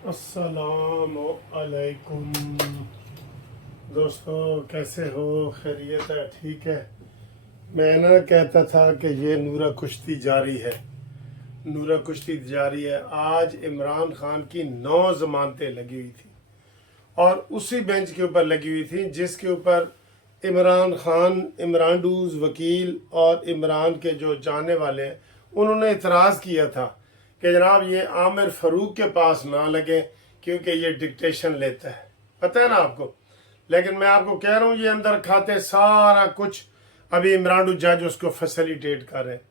अस्सलाम अलैकुम दोस्तों, कैसे हो? खैरियत है? ठीक है। मैं ना कहता था कि ये नूरा कुश्ती जारी है, नूरा कुश्ती जारी है। आज इमरान खान की 9 जमानतें लगी हुई थी और उसी बेंच के ऊपर लगी हुई थी जिसके ऊपर इमरान खान, इमरानडूज वकील और इमरान के जो जानने वाले हैं उन्होंने इतराज़ किया था कि जनाब ये आमिर फ़ारूक के पास ना लगे क्योंकि ये डिक्टेशन लेता है, पता है ना आपको। लेकिन मैं आपको कह रहा हूँ ये अंदर खाते सारा कुछ अभी इमरान जज उसको फैसिलिटेट कर रहे हैं।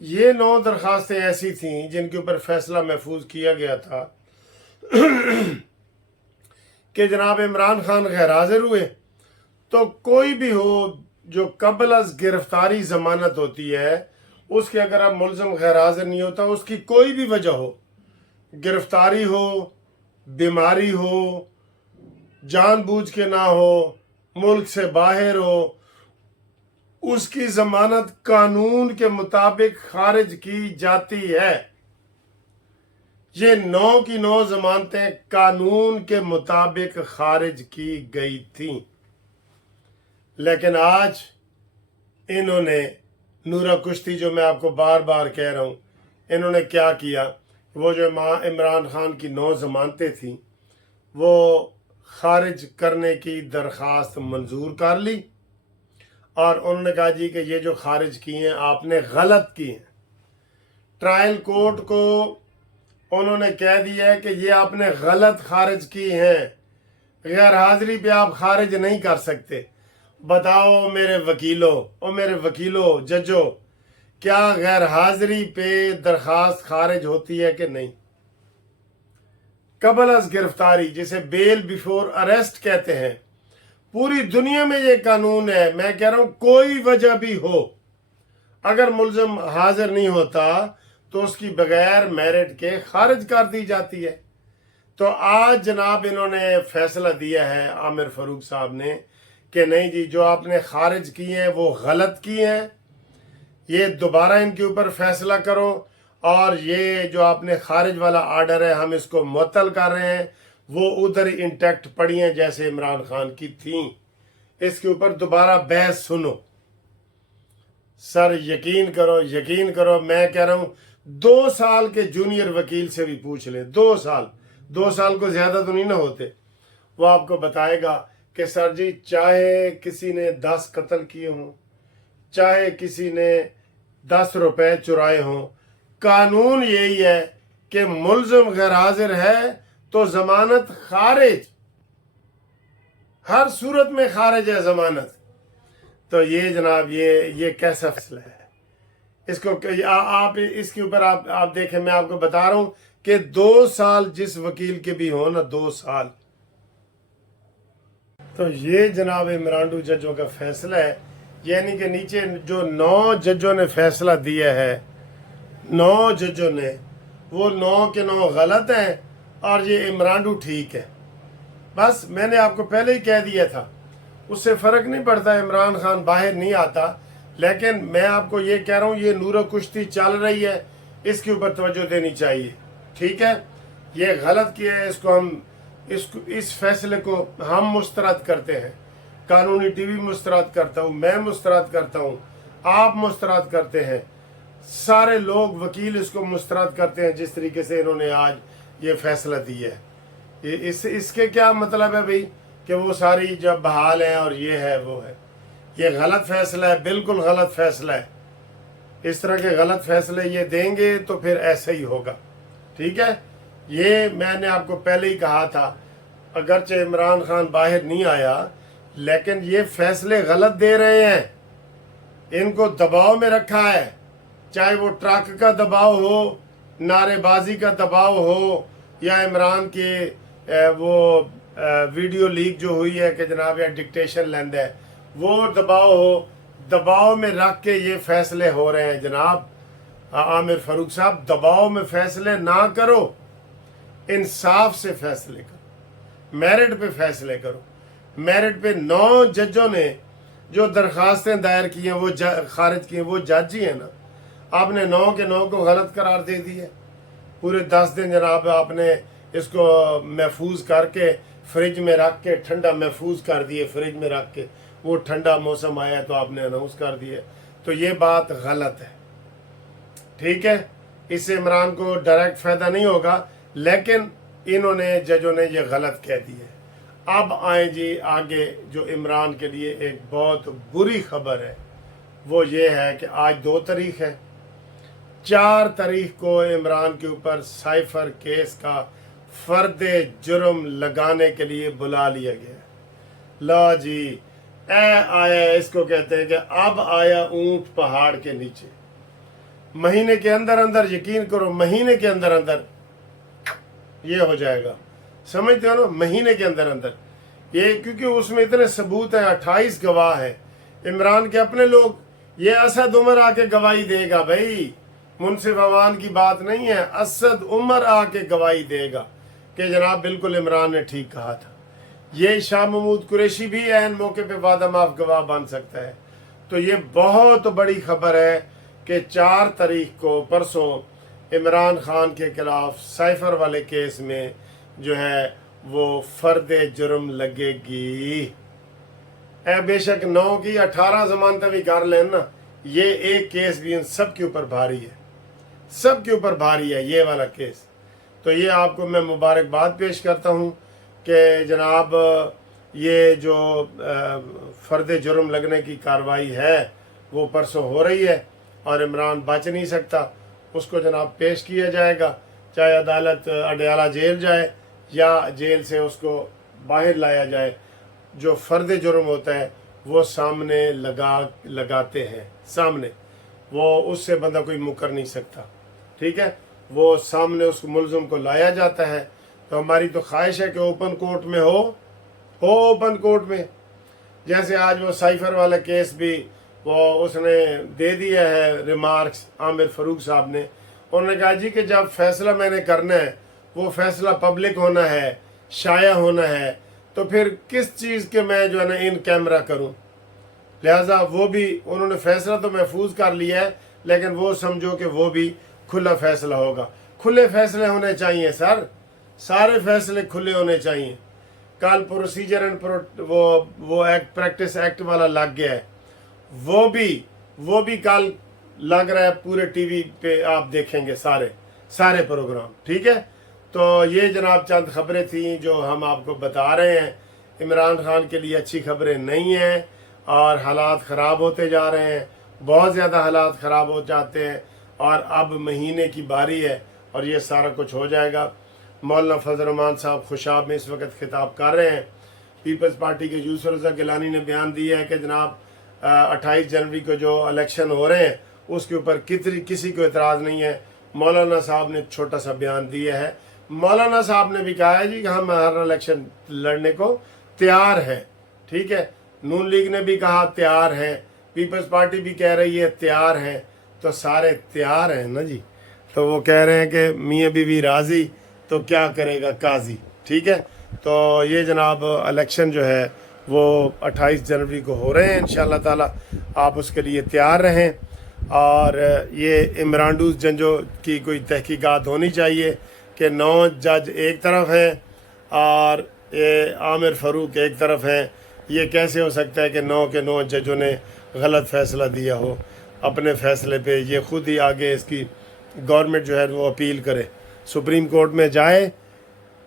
ये 9 दरखास्तें ऐसी थीं जिनके ऊपर फैसला महफूज किया गया था कि जनाब इमरान खान गैर हाजिर हुए तो कोई भी हो जो कबल अज गिरफ्तारी जमानत होती है उसके अगर अब मुलजम गैर हाजिर नहीं होता, उसकी कोई भी वजह हो, गिरफ्तारी हो, बीमारी हो, जानबूझ के ना हो, मुल्क से बाहर हो, उसकी जमानत कानून के मुताबिक खारिज की जाती है। ये 9 की 9 जमानतें कानून के मुताबिक खारिज की गई थीं। लेकिन आज इन्होंने नूरा कुश्ती, जो मैं आपको बार बार कह रहा हूँ, इन्होंने क्या किया, वो जो इमरान खान की 9 जमानतें थीं वो खारिज करने की दरख्वास्त मंजूर कर ली और उन्होंने कहा जी कि ये जो खारिज की हैं आपने गलत की हैं। ट्रायल कोर्ट को उन्होंने कह दिया है कि ये आपने गलत खारिज की हैं, गैर हाजिरी पे आप खारिज नहीं कर सकते। बताओ मेरे वकीलों, जजों, क्या गैर हाजिरी पे दरखास्त खारिज होती है कि नहीं? कबल अज गिरफ्तारी, जिसे बेल बिफोर अरेस्ट कहते हैं, पूरी दुनिया में ये कानून है। मैं कह रहा हूं कोई वजह भी हो, अगर मुलजिम हाजिर नहीं होता तो उसकी बगैर मेरिट के खारिज कर दी जाती है। तो आज जनाब इन्होंने फैसला दिया है आमिर फ़ारूक साहब ने कि नहीं जी, जो आपने खारिज की हैं वो गलत की हैं, ये दोबारा इनके ऊपर फैसला करो और ये जो आपने खारिज वाला आर्डर है हम इसको मुअत्तल कर रहे हैं, वो उधर ही इंटैक्ट पड़ी हैं जैसे इमरान खान की थी। इसके ऊपर दोबारा बहस सुनो। सर यकीन करो, मैं कह रहा हूं 2 साल के जूनियर वकील से भी पूछ ले, 2 साल को ज्यादा तो नहीं ना होते, वो आपको बताएगा कि सर जी चाहे किसी ने 10 कत्ल किए हों, चाहे किसी ने 10 रुपए चुराए हों, कानून यही है कि मुलजिम गैर हाजिर है तो जमानत खारिज, हर सूरत में खारिज है जमानत। तो ये जनाब ये कैसा फैसला है? इसको आप इसके ऊपर आप देखें, मैं आपको बता रहा हूं कि 2 साल जिस वकील के भी हो ना, 2 साल। तो ये जनाब इमरान जजों का फैसला है, यानी कि नीचे जो 9 जजों ने फैसला दिया है, 9 जजों ने, वो 9 के 9 गलत हैं और ये इमरान ठीक है। बस मैंने आपको पहले ही कह दिया था, उससे फ़र्क नहीं पड़ता इमरान खान बाहर नहीं आता। लेकिन मैं आपको ये कह रहा हूँ ये नूरा कुश्ती चल रही है, इसके ऊपर तवज्जो देनी चाहिए, ठीक है। ये गलत किया है, इस फैसले को हम मुस्तरद करते हैं, कानूनी टीवी मुस्तरद करता हूँ, मैं मुस्तरद करता हूँ, आप मुस्तरद करते हैं, सारे लोग वकील इसको मुस्तरद करते हैं जिस तरीके से इन्होंने आज ये फैसला दिया है। इसके क्या मतलब है भाई कि वो सारी जब बहाल है और ये है वो है? ये गलत फैसला है, बिल्कुल गलत फैसला है। इस तरह के गलत फैसले ये देंगे तो फिर ऐसे ही होगा, ठीक है। ये मैंने आपको पहले ही कहा था, अगरचे इमरान खान बाहर नहीं आया लेकिन ये फैसले गलत दे रहे हैं, इनको दबाव में रखा है, चाहे वो ट्रक का दबाव हो, नारेबाजी का दबाव हो, या इमरान के वो वीडियो लीक जो हुई है कि जनाब या डिक्टेशन लेंद है, वो दबाव हो, दबाव में रख के ये फैसले हो रहे हैं। जनाब आमिर फ़ारूक साहब, दबाव में फैसले ना करो, इंसाफ से फैसले करो, मेरिट पे फैसले करो। मेरिट पे 9 जजों ने जो दरखास्तें दायर की हैं वो खारिज की हैं, वो जज ही है ना। आपने 9 के 9 को गलत करार दे दिया। पूरे 10 दिन जनाब आपने اس کو محفوظ کر کے فریج میں رکھ کے ٹھنڈا محفوظ کر دیے، فریج میں رکھ کے وہ ٹھنڈا موسم آیا تو آپ نے اناؤنس کر دیے، تو یہ بات غلط ہے، ٹھیک ہے۔ اس سے عمران کو ڈائریکٹ فائدہ نہیں ہوگا، لیکن انہوں نے ججوں نے یہ غلط کہہ دی ہے۔ اب آئیں جی آگے، جو عمران کے لیے ایک بہت بری خبر ہے وہ یہ ہے کہ آج 2 تاریخ ہے، 4 تاریخ کو عمران کے اوپر سائفر کیس کا فرد جرم لگانے کے لیے بلا لیا گیا۔ لا جی، آیا، اس کو کہتے ہیں کہ اب آیا اونٹ پہاڑ کے نیچے۔ مہینے کے اندر اندر، یقین کرو مہینے کے اندر اندر یہ ہو جائے گا، سمجھتے ہو نا، مہینے کے اندر اندر یہ، کیونکہ اس میں اتنے ثبوت ہیں، 28 گواہ ہیں عمران کے اپنے لوگ۔ یہ اسد عمر آ کے گواہی دے گا بھائی، منصف عوان کی بات نہیں ہے، اسد عمر آ کے گواہی دے گا کہ جناب بالکل عمران نے ٹھیک کہا تھا۔ یہ شاہ محمود قریشی بھی عین موقع پہ وعدہ معاف گواہ بن سکتا ہے۔ تو یہ بہت بڑی خبر ہے کہ 4 تاریخ کو پرسوں عمران خان کے خلاف سائفر والے کیس میں جو ہے وہ فرد جرم لگے گی۔ بے شک 9 کی 18 ضمانتیں بھی کر لیں نا، یہ ایک کیس بھی ان سب کے اوپر بھاری ہے، سب کے اوپر بھاری ہے یہ والا کیس۔ تو یہ آپ کو میں مبارکباد پیش کرتا ہوں کہ جناب یہ جو فرد جرم لگنے کی کارروائی ہے وہ پرسوں ہو رہی ہے اور عمران بچ نہیں سکتا، اس کو جناب پیش کیا جائے گا، چاہے عدالت اڈیالہ جیل جائے یا جیل سے اس کو باہر لایا جائے۔ جو فرد جرم ہوتا ہے وہ سامنے لگاتے ہیں، سامنے، وہ اس سے بندہ کوئی مکر نہیں سکتا، ٹھیک ہے، وہ سامنے اس ملزم کو لایا جاتا ہے۔ تو ہماری تو خواہش ہے کہ اوپن کورٹ میں ہو اوپن کورٹ میں، جیسے آج وہ سائفر والا کیس بھی وہ اس نے دے دیا ہے ریمارکس عامر فاروق صاحب نے، انہوں نے کہا جی کہ جب فیصلہ میں نے کرنا ہے وہ فیصلہ پبلک ہونا ہے، شائع ہونا ہے، تو پھر کس چیز کے میں جو ہے نا ان کیمرہ کروں، لہٰذا وہ بھی انہوں نے فیصلہ تو محفوظ کر لیا ہے، لیکن وہ سمجھو کہ وہ بھی کھلا فیصلہ ہوگا۔ کھلے فیصلے ہونے چاہیے سر، سارے فیصلے کھلے ہونے چاہیے۔ کل پروسیجر اینڈ وہ ایکٹ پریکٹس ایکٹ والا لگ گیا ہے، وہ بھی کل لگ رہا ہے، پورے ٹی وی پہ آپ دیکھیں گے سارے پروگرام، ٹھیک ہے۔ تو یہ جناب چند خبریں تھیں جو ہم آپ کو بتا رہے ہیں۔ عمران خان کے لیے اچھی خبریں نہیں ہیں اور حالات خراب ہوتے جا رہے ہیں، بہت زیادہ حالات خراب ہو جاتے ہیں، اور اب مہینے کی باری ہے اور یہ سارا کچھ ہو جائے گا۔ مولانا فضل الرحمان صاحب خوشاب میں اس وقت خطاب کر رہے ہیں۔ پیپلز پارٹی کے یوسف رضا گیلانی نے بیان دیا ہے کہ جناب 28 جنوری کو جو الیکشن ہو رہے ہیں اس کے اوپر کسی کو اعتراض نہیں ہے۔ مولانا صاحب نے چھوٹا سا بیان دیا ہے، مولانا صاحب نے بھی کہا ہے جی کہ ہم ہر الیکشن لڑنے کو تیار ہیں، ٹھیک ہے۔ نون لیگ نے بھی کہا تیار ہیں، پیپلز پارٹی بھی کہہ رہی ہے تیار ہیں، تو سارے تیار ہیں نا جی۔ تو وہ کہہ رہے ہیں کہ میاں بیوی راضی تو کیا کرے گا قاضی، ٹھیک ہے۔ تو یہ جناب الیکشن جو ہے وہ 28 جنوری کو ہو رہے ہیں انشاءاللہ تعالی، آپ اس کے لیے تیار رہیں۔ اور یہ عمرانڈوز جنجوں کی کوئی تحقیقات ہونی چاہیے کہ 9 جج ایک طرف ہیں اور عامر فاروق ایک طرف ہیں۔ یہ کیسے ہو سکتا ہے کہ 9 کے 9 ججوں نے غلط فیصلہ دیا ہو اپنے فیصلے پہ؟ یہ خود ہی آگے اس کی گورنمنٹ جو ہے وہ اپیل کرے، سپریم کورٹ میں جائے۔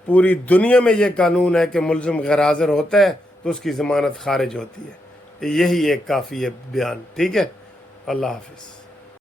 پوری دنیا میں یہ قانون ہے کہ ملزم غیر حاضر ہوتا ہے تو اس کی ضمانت خارج ہوتی ہے، یہی ایک کافی ہے بیان، ٹھیک ہے۔ اللہ حافظ۔